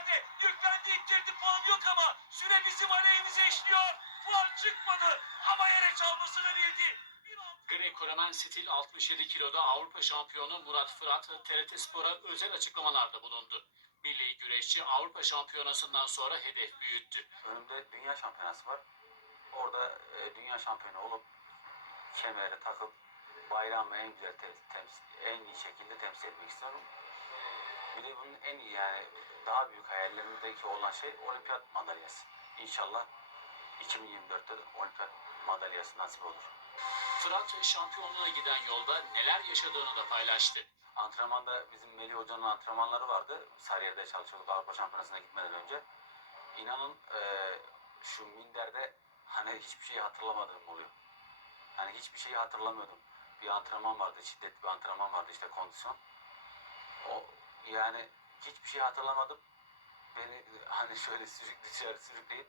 yerde. Yüklendi ittirdi puan yok ama süre bizim aleyhimize işliyor. Puan çıkmadı ama yere çalmasını bildi. Bir an- Greco-Romen stil 67 kiloda Avrupa şampiyonu Murat Fırat TRT Spor'a özel açıklamalarda bulundu. Milli güreşçi Avrupa şampiyonasından sonra hedef büyüttü. Önümde dünya şampiyonası var. Orada e, dünya şampiyonu olup kemeri takıp bayrağımı en güzel te- temsil, en iyi şekilde temsil etmek istiyorum. Bir de bunun en iyi yani daha büyük hayallerimdeki olan şey olimpiyat madalyası. İnşallah 2024'te de olimpiyat madalyası nasip olur. Fırat şampiyonluğa giden yolda neler yaşadığını da paylaştı. Antrenmanda bizim Melih Hoca'nın antrenmanları vardı. Sarıyer'de çalışıyorduk Avrupa Şampiyonası'na gitmeden önce. İnanın eee, şu minderde hani hiçbir şeyi hatırlamadığım oluyor. Hani hiçbir şeyi hatırlamıyordum. Bir antrenman vardı, şiddetli bir antrenman vardı işte kondisyon. Yani hiçbir şey hatırlamadım. Beni hani şöyle sürük dışarı sürükleyip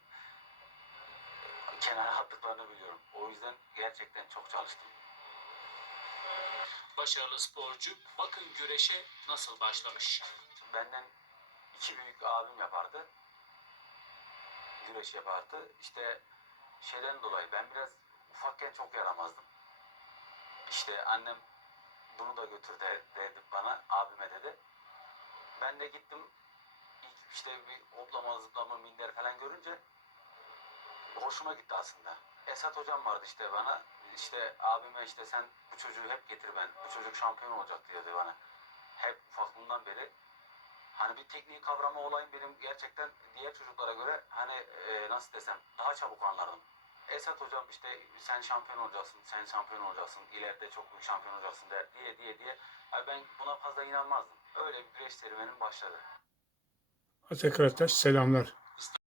e, kenara attıklarını biliyorum. O yüzden gerçekten çok çalıştım. Başarılı sporcu bakın güreşe nasıl başlamış. benden iki büyük abim yapardı. Güreş yapardı. İşte şeyden dolayı ben biraz ufakken çok yaramazdım. İşte annem bunu da götür de, dedi bana, abime dedi. Ben de gittim. İlk işte bir hoplama zıplama minder falan görünce hoşuma gitti aslında. Esat hocam vardı işte bana. İşte abime işte sen bu çocuğu hep getir ben. Bu çocuk şampiyon olacak dedi bana. Hep ufaklığından beri hani bir tekniği kavrama olayım benim gerçekten diğer çocuklara göre hani e, nasıl desem daha çabuk anlardım. Esat hocam işte sen şampiyon olacaksın, sen şampiyon olacaksın, ileride çok büyük şampiyon olacaksın der diye diye diye. Yani ben buna fazla inanmazdım. Öyle bir güreş serüvenim başladı. Tekrar selamlar.